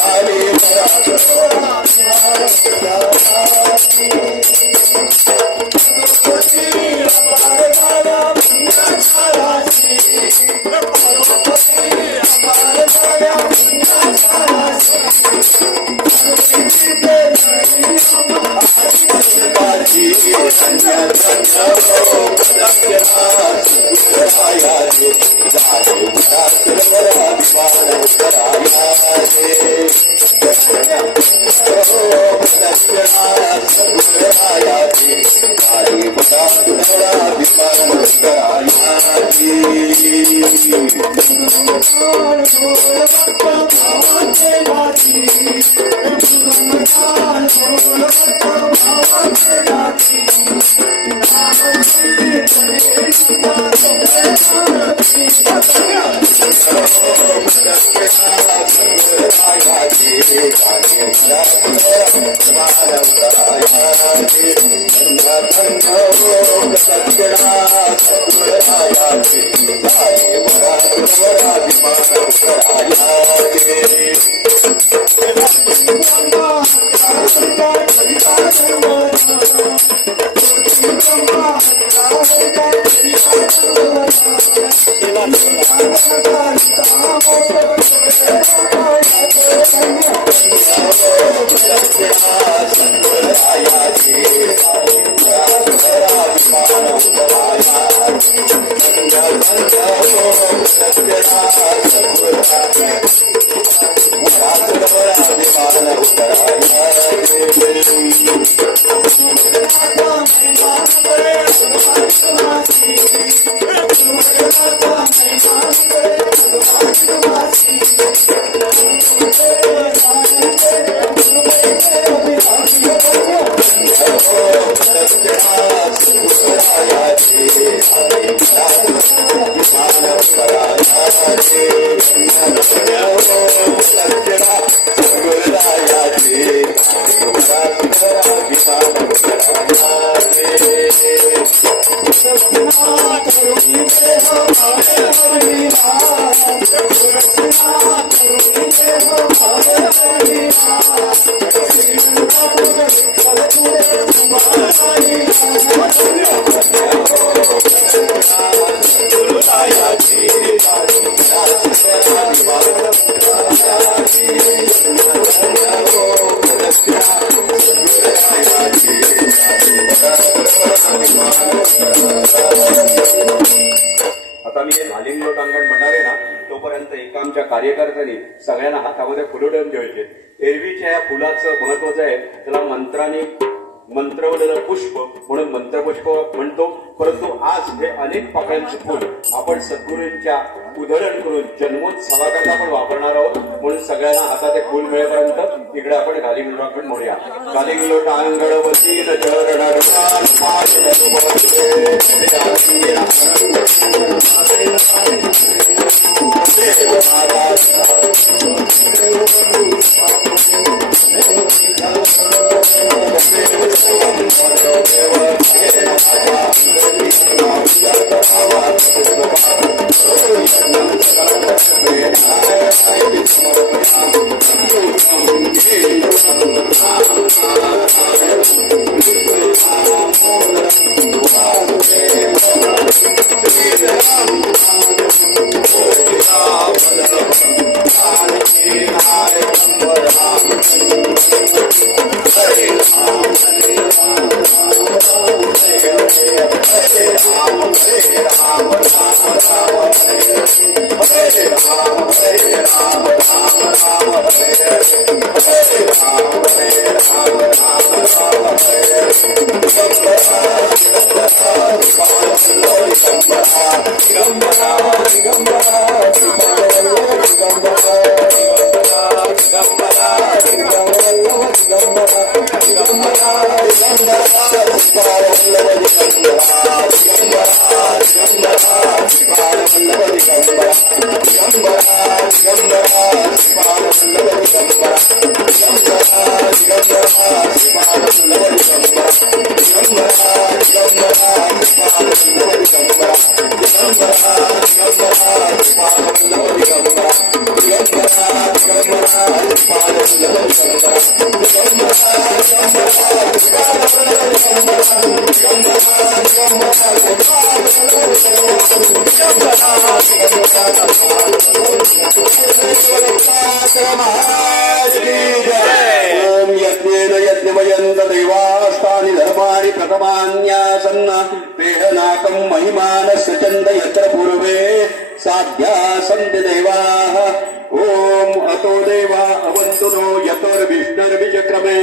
Hare आता मी हे झालिंग लोटांगण म्हणणार आहे ना, तोपर्यंत एका आमच्या कार्यकर्त्यांनी सगळ्यांना हातामध्ये फुलं ठेवून द्यायचे. एरवीच्या या फुलाचं महत्वाचं आहे, त्याला मंत्राने मंत्रवलेलं पुष्प म्हणून मंत्रपुष्प म्हणतो. परंतु आज हे अनेक पाकळ्यांचे फुल आपण सद्गुरूंच्या उधळण करून जन्मोत्सवाकरता आपण वापरणार आहोत. म्हणून सगळ्यांना हातात हे फुल मिळेपर्यंत इकडे आपण घालिंग लोटांगण म्हणूया. घालिंग लोटांगण वतीन चरण देवास्तानि धर्माणि प्रथमान्यासन्न पेहनाकं महिमानस्य चन्द यत्र पूर्वे साध्या सन्ति देवाः ॐ अतो देवा अवन्तु नो यतोर्विष्णुर्विचक्रमे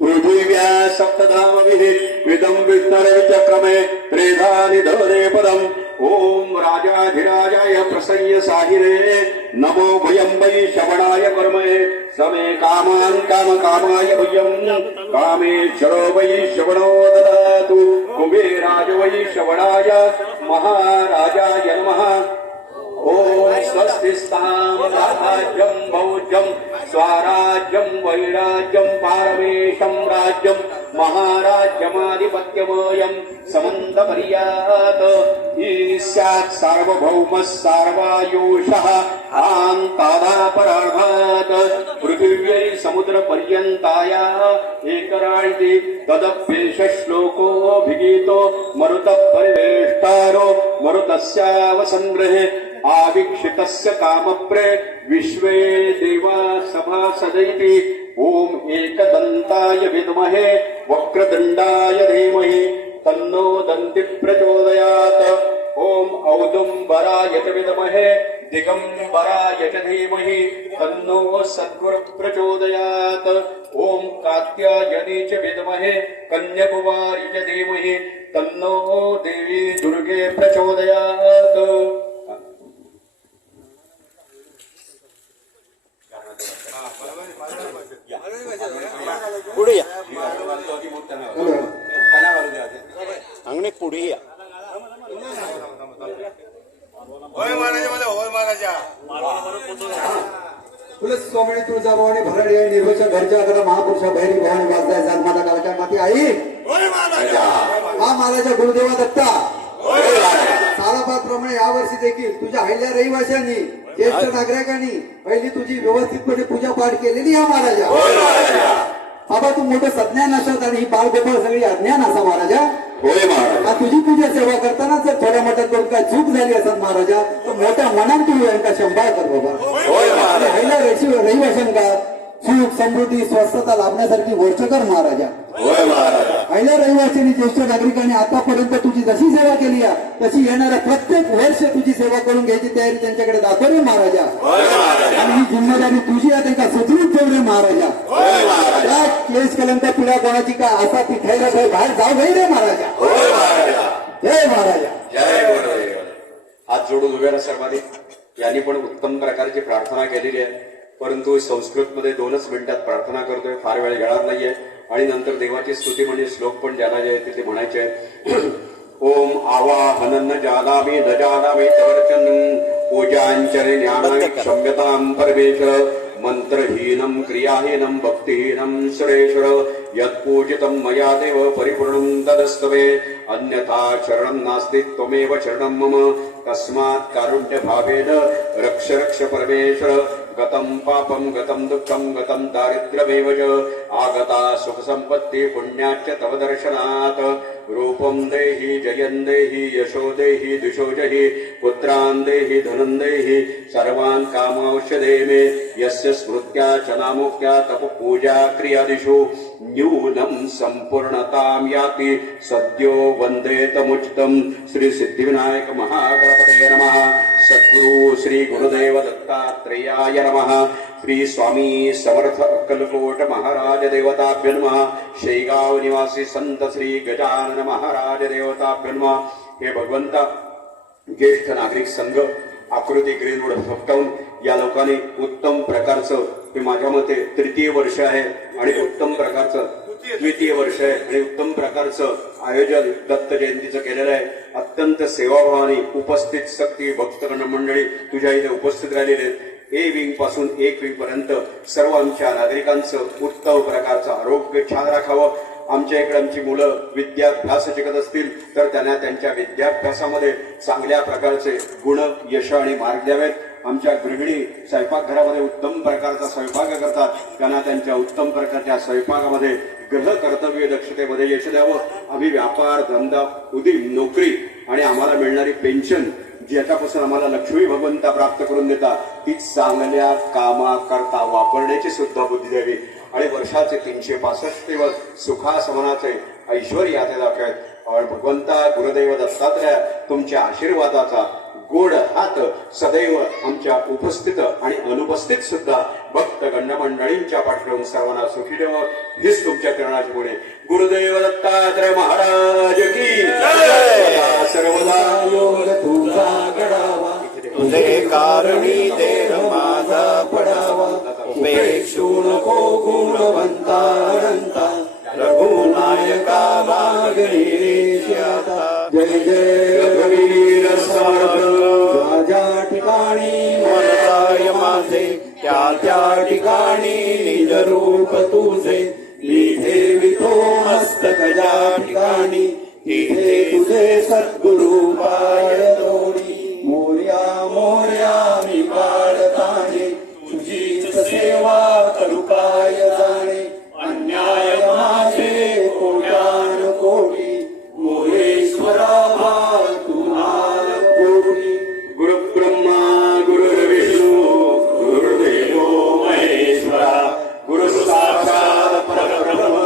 पृथिव्या सप्तधामभिः विदं विष्णुर्विचक्रमे त्रेधानि धरे पदम् ॐ राजाधिराजाय प्रसय्य साहिरे नमो भयं वै श्रवणाय कर्मये समे कामान् कामकामाय भयं कामेश्वरो वै श्रवणो ददातु कुबेराय वै श्रवणाय महाराजाय नमः ॐ स्वस्तिस्तां राज्यं भौज्यं स्वराज्यं वैराज्यं पारमेशं राज्यं महाराज्यमाधिपत्यमयं समन्तपर्यात् ईस्यात् सार्वभौमः सार्वायुषः आन्तादापरार्धात् पृथिव्यै समुद्रपर्यन्ताय एकराळिति तदप्येष श्लोकोऽभिगीतो मरुतः परिवेष्टारो मरुतस्यावसङ्ग्रहे आवीक्षितस्य कामप्रे विश्वे देवा सभासदैति ॐ एकदन्ताय विद्महे वक्रदण्डाय धीमहि तन्नो दन्ति प्रचोदयात् ॐ औदुम्बराय च विद्महे दिगम्बराय च धीमहि तन्नो सद्गुरुः प्रचोदयात् ॐ कात्यायनी च विद्महे कन्याकुमारी च धीमहि तन्नो देवी दुर्गे प्रचोदयात्. पुढे या अंगणे पुढे या. तुलस सोमणी तुळजाभवानी भरडी आहे निर्वचन घरच्या आता महापुरुषा बहिणी भवानी वाजदाय जन्माला कालच्या माती आई हा महाराजा गुरुदेवा दत्ता सालाबाद प्रमाणे यावर्षी देखील तुझ्या अहिल्या रहिवाशांनी ज्येष्ठ नागरिकांनी पहिली तुझी व्यवस्थितपणे पूजा पाठ केलेली आहे महाराजा. बाबा तू मोठं सज्ञान असत आणि ही बाळगोपाळ सगळी अज्ञान असा महाराजा. होय महाराज. हा तुझी पूजा सेवा करताना जर थोड्या मोठ्यात करून काय चूक झाली असत महाराजा तर मोठ्या मनात तू यांचा शंभर कर बाबा. होय महाराज. राहिला रहिवाशान का सुख समृद्धी स्वस्थता लाभण्यासारखी गोष्ट कर महाराजा. होय महाराज. पहिल्या रहिवाशांनी ज्येष्ठ नागरिकांनी आतापर्यंत तुझी जशी सेवा केली आहे तशी येणाऱ्या प्रत्येक वर्ष तुझी सेवा करून घ्यायची तयारी त्यांच्याकडे दाखव रे महाराजा. होय महाराज. आणि ही जिम्मेदारी तुझी आहे त्यांना सुदृढ ठेव रे महाराजा. होय महाराज. त्या केस कलंक पिढ्या कोणाची काय असा ती ठेला बाहेर जाऊ गई रे महाराजा. होय महाराजा. जय महाराजा. जय गुरुदेव. हात जोडून उभे राहा सर्वांनी. यांनी पण उत्तम प्रकारची प्रार्थना केलेली आहे, परंतु संस्कृत मध्ये 2च मिनिटात प्रार्थना करतोय, फार वेळ घेणार नाहीये. आणि नंतर देवाची स्तुती म्हणजे श्लोक पण ज्यांना जे आहेत ते म्हणायचे आहेत. ओम आवाहनन जानामि न जानामि तवर्चन पूजांचरे ज्ञानामि क्षम्यतां परमेश्वर मंत्रहीनं क्रियाहीनं भक्तिहीनं सुरेश्वर यत्पूजितं मया देव परिपूर्णं तदस्तवे अन्यथा शरणं नास्ति त्वमेव शरणं मम तस्मात् कारुण्य भावेन रक्ष रक्ष परमेश्वर गतं पापं गतं दुःखं गतं दारिद्र्यमेव च आगता सुखसम्पत्ति पुण्याच्च तव दर्शनात् रूपं देहि जयं देहि यशो देहि दिशो जहि पुत्रान् देहि धनं देहि सर्वान् कामांश्च मे यस्य स्मृत्या च नामोक्त्या तप पूजा क्रियादिषु न्यूनं सम्पूर्णतां याति सद्यो वन्दे तमुचितं श्री सिद्धिविनायक महागणपतये नमः. सद्गुरु श्री गुरुदेव दत्तात्रेयाय नमः. श्री स्वामी समर्थ अक्कलकोट महाराज देवताभ्यो नमः. शेगाव निवासी संत श्री गजानन महाराज देवताभ्यो नमः. हे भगवंता, ज्येष्ठ नागरिक संघ आकृती ग्रीन रोड फपटाऊन या लोकांनी उत्तम प्रकारचं, हे माझ्या मते 3य वर्ष आहे आणि उत्तम प्रकारचं 2य वर्ष आहे आणि उत्तम प्रकारचं आयोजन दत्त जयंतीचं केलेलं आहे. अत्यंत सेवाभावाने उपस्थित शक्ती भक्तगण मंडळी तुझ्या इथे उपस्थित राहिलेले आहेत. ए विंग पासून एक विंग पर्यंत सर्व आमच्या नागरिकांचं उत्तम प्रकारचं आरोग्य छान राखावं. आमच्या इकडे आमची मुलं विद्याभ्यास शिकत असतील तर त्यांना त्यांच्या विद्याभ्यासामध्ये चांगल्या प्रकारचे गुण यश आणि मार्ग द्यावेत. आमच्या गृहिणी स्वयंपाकघरामध्ये उत्तम प्रकारचा स्वयंपाक करतात, त्यांना त्यांच्या उत्तम प्रकारच्या स्वयंपाकामध्ये ग्रह कर्तव्य दक्षतेमध्ये यश द्यावं. आम्ही व्यापार धंदा उद्योग नोकरी आणि आम्हाला मिळणारी पेन्शन ज्याच्यापासून आम्हाला लक्ष्मी भगवंता प्राप्त करून देतात ती चांगल्या कामाकरता वापरण्याची सुद्धा बुद्धी द्यावी. आणि वर्षाचे 365 दिवस सुखासमनाचे ऐश्वर याते दाखवेत. और भगवंता गुरुदेव दत्तात्रय तुमच्या आशीर्वादाचा गोड हात सदैव आमच्या उपस्थित आणि अनुपस्थित सुद्धा भक्त गण मंडळींच्या पाठवून सर्वांना सुखी ठेव. हीच तुमच्या चरणाची गुणे. गुरुदेव दत्तात्रय महाराज की जय. सर्वदा योग तुझा घडावा, तुझे कारणी देह माझा पडावा, उपेक्षू नको गुणवंता अनंता, रघुनायका मागणी रेषाता. जय जय रघुवीर समर्थ. ज्या ठिकाणी मनताय माझे त्या त्या ठिकाणी निज रूप तुझे, मी ठेवितो मस्तक ज्या ठिकाणी तिथे तुझे सद्गुरु पाय दोडी. मोर्या मोर्या मी पाळताने तुझीच सेवा करू काय जाणे. अन्याय माझे कोट्यान कोटी मोरेश्वरा भाव तुम्हाला गोडी. गुरु ब्रह्मा गुरुर्विष्णू गुरुर्देवो महेश्वरा गुरु साक्षात् परब्रह्म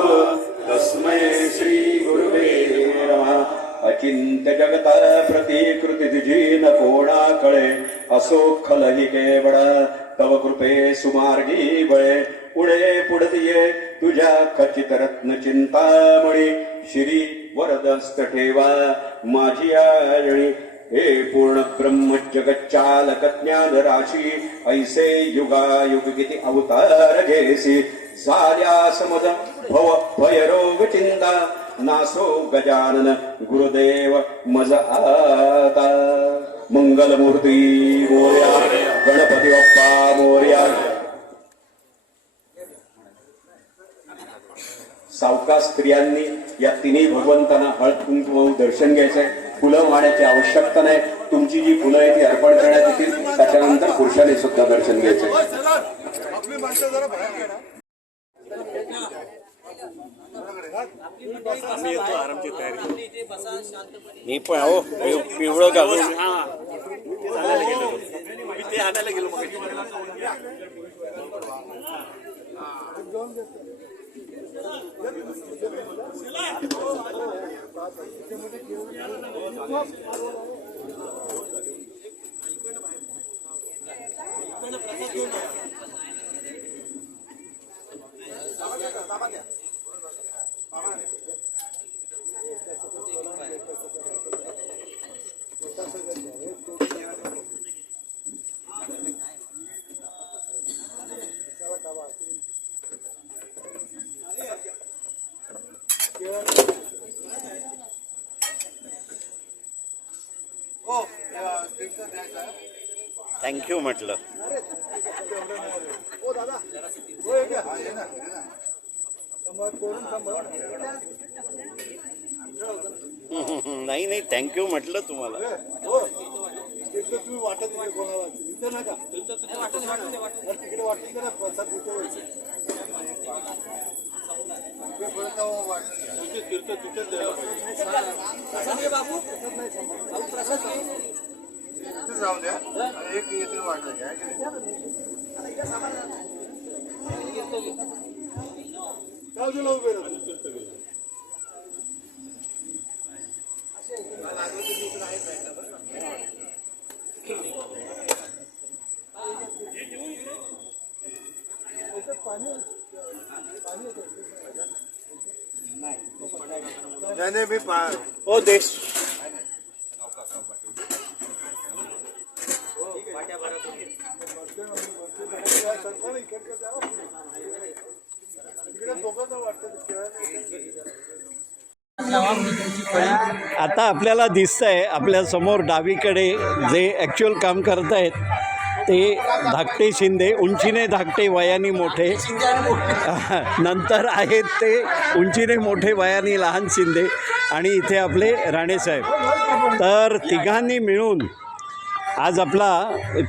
तस्मै श्री गुरुवे नमः. अचिंत्य जगता प्रतिकृती तुझी न कोणा कळे, असो खलही केवळ तव कृपे सुमार्गी बळे. पुढे पुढत ये तुझ्या खचित रत्न चिंतामणी, श्री वरदस्त ठेवा माझी आयणी. हे पूर्ण ब्रह्म जगच्चालक ज्ञान राशी, ऐसे युगायुग किती अवतार घेसी. झाल्या समज भव भयरोग चिंता, नासो गजानन गुरुदेव मज आता. मंगलमूर्ती मोर्या, गणपती बाप्पा मोर्या. सावकाश स्त्रियांनी या तिन्ही भगवंतांना हळद कुंकू दर्शन घ्यायचंय. फुलं वाहण्याची आवश्यकता नाही. तुमची जी फुलं आहे ती अर्पण करण्यात येतील. त्याच्यानंतर पुरुषाने सुद्धा दर्शन घ्यायचे. आपली माणसं जरा बाहेर काढा. मी पण हो पिवळं घालून ते आणायला गेलो मग. थँक्यू म्हटलं. नाही नाही थँक्यू म्हटलं तुम्हाला. तुम्ही वाटत नाही कोणाला इथं नका तिकडे वाटत ना प्रसाद जाऊ द्या. एक येते वाटत बाजूला उभे नाही मी हो देश आता आपल्याला दिसतंय आपल्या समोर डावीकडे जे ॲक्च्युअल काम करत आहेत ते धाकटे शिंदे, उंचीने धाकटे वयाने मोठे. नंतर आहेत ते उंचीने मोठे वयाने लहान शिंदे आणि इथे आपले राणेसाहेब. तर तिघांनी मिळून आज आपला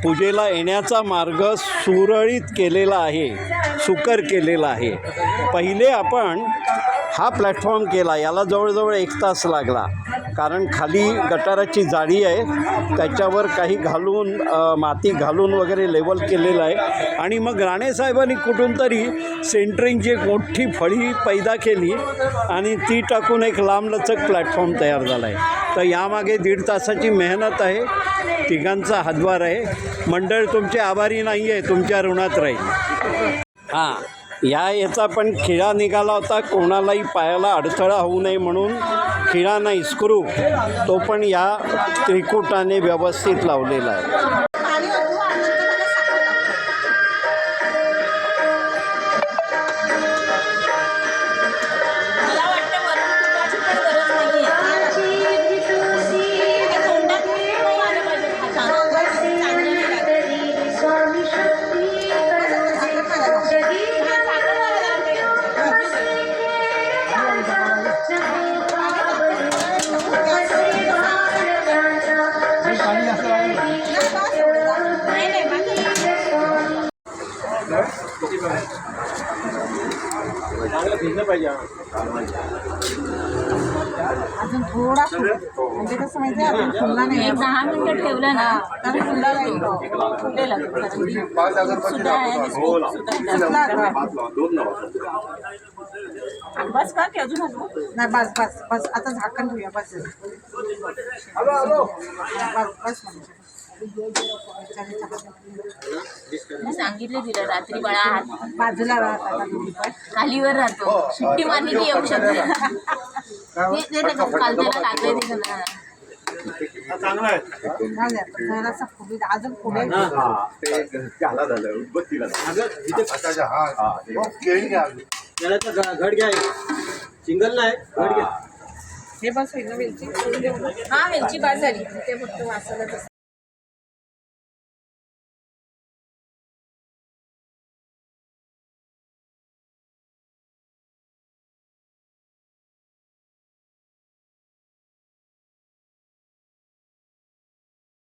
पूजेला येण्याचा मार्ग सुरळीत केलेला आहे, सुकर केलेला आहे. पहिले आपण हा प्लॅटफॉर्म केला, याला जवळजवळ 1 तास लागला, कारण खाली गटाराची जाळी आहे, त्याच्यावर काही घालून माती घालून वगैरे लेवल केलेलं आहे. आणि मग राणेसाहेबांनी कुठून तरी सेंटरिंगची एक मोठी फळी पैदा केली आणि ती टाकून एक लांबलचक प्लॅटफॉर्म तयार झाला आहे. तर यामागे 1.5 तासाची मेहनत आहे, तिघांचा हातभार आहे. मंडळ तुमचे आभारी नाही आहे, तुमच्या ऋणात राहील. हां, याचा पण खिळा निघाला होता, कोणालाही पायाला अडथळा होऊ नये म्हणून खिळा नाही स्क्रू, तो पण या त्रिकुटाने व्यवस्थित लावलेला आहे. अजून थोडा म्हणजे कसं माहिती आहे, आपण फुलला नाही 10 मिनिटं ठेवलं ना तर फुलला नाही फुलेला बस का की अजून नाही. बस बस बस आता झाकण ठेवूया. बस बस मी सांगितले तिला रात्री बाळा बाजूला राहतात, खालीवर राहतो, शिट्टी मारली की येऊ शकते. काल त्याला लागले जरासा फुगे अजून फुगे घड घ्या, सिंगल नाही घड घ्या. हे बस वेलची हा वेलची बाद झाली ते फक्त वासाला